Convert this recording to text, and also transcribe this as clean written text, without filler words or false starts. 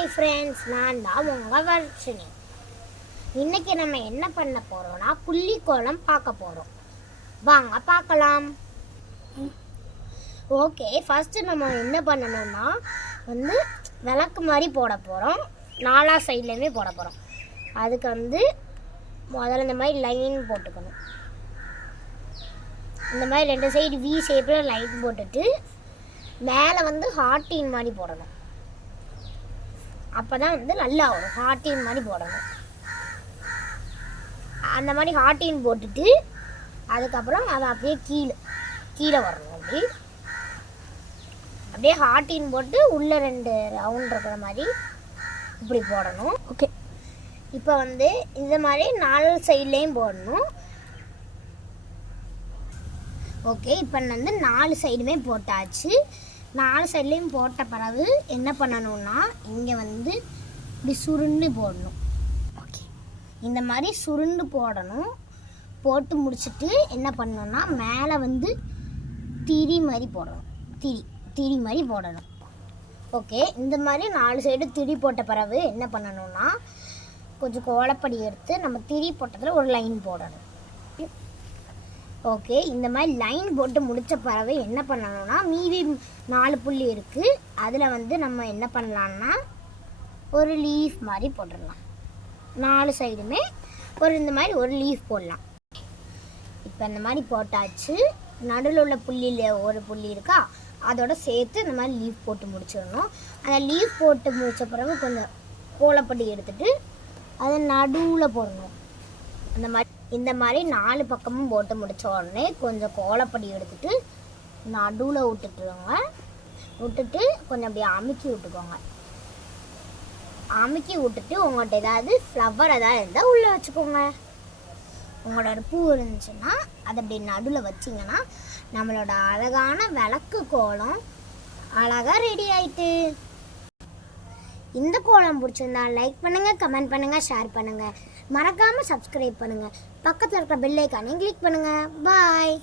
Hi friends, நான் தான் உங்கள் வர்ஷினி. இன்றைக்கி நம்ம என்ன பண்ண போகிறோம்னா புள்ளி கோலம் பார்க்க போகிறோம். வாங்க பார்க்கலாம். ஓகே, ஃபஸ்ட்டு நம்ம என்ன பண்ணணும்னா விளக்கு மாதிரி போட போகிறோம். நாலா சைட்லேயுமே போட போகிறோம். அதுக்கு முதல்ல இந்த மாதிரி லைன் போட்டுக்கணும். இந்த மாதிரி ரெண்டு சைடு வி ஷேப்பில் லைன் போட்டுட்டு மேலே ஹார்ட்டின் மாதிரி போடணும். அப்போ தான் நல்லா வரும். ஹார்ட்டின் மாதிரி போடணும். அந்த மாதிரி ஹார்ட்டின் போட்டுட்டு அதுக்கப்புறம் அதை அப்படியே கீழே வரணும். அப்படியே ஹார்ட்டின் போட்டு உள்ளே 2 ரவுண்ட் இருக்கிற மாதிரி இப்படி போடணும். ஓகே, இப்போ இந்த மாதிரி 4 சைட்லேயும் போடணும். ஓகே, இப்போ 4 சைடுமே போட்டாச்சு. 4 சைட்லேயும் போட்ட பிறகு என்ன பண்ணணும்னா இங்கே இப்படி சுருண்டு போடணும். ஓகே, இந்த மாதிரி சுருண்டு போடணும். போட்டு முடிச்சுட்டு என்ன பண்ணணும்னா மேலே திரி மாதிரி போடணும். திரி மாதிரி போடணும். ஓகே, இந்த மாதிரி 4 சைடு திரி போட்ட பிறகு என்ன பண்ணணும்னா கொஞ்சம் கோலப்படி எடுத்து நம்ம திரி போட்டதில் ஒரு லைன் போடணும். ஓகே, இந்த மாதிரி லைன் போட்டு முடித்த பிறகு என்ன பண்ணணும்னா மீதி 4 புள்ளி இருக்குது. அதில் நம்ம என்ன பண்ணலான்னா ஒரு லீஃப் மாதிரி போட்டுடலாம். 4 சைடுமே இந்த மாதிரி ஒரு லீஃப் போடலாம். இப்போ இந்த மாதிரி போட்டாச்சு. நடுவில் உள்ள புள்ளியில் ஒரு புள்ளி இருக்கா, அதோட சேர்த்து இந்த மாதிரி லீஃப் போட்டு முடிச்சிடணும். அந்த லீஃப் போட்டு முடித்த பிறகு கொஞ்சம் கோலப்படி எடுத்துகிட்டு அதை நடுவில் போடணும். இந்த மாதிரி 4 பக்கமும் போட்டு முடித்த உடனே கொஞ்சம் கோலப்படி எடுத்துகிட்டு நடுவில் விட்டுட்டு கொஞ்சம் அப்படியே அமுக்கி விட்டுக்கோங்க. அமுக்கி விட்டுட்டு உங்கள்கிட்ட ஏதாவது ஃப்ளவர் ஏதாவது இருந்தால் உள்ளே வச்சுக்கோங்க. உங்களோட பூ இருந்துச்சுன்னா அதை அப்படி நடுவில் வச்சிங்கன்னா நம்மளோட அழகான விளக்கு கோலம் அழகாக ரெடி ஆயிட்டு. இந்த கோலம் பிடிச்சிருந்தா லைக் பண்ணுங்கள், கமெண்ட் பண்ணுங்கள், ஷேர் பண்ணுங்கள். மறக்காமல் சப்ஸ்கிரைப் பண்ணுங்கள். பக்கத்தில் இருக்கிற பெல் ஐக்கானையும் கிளிக் பண்ணுங்கள். பாய்.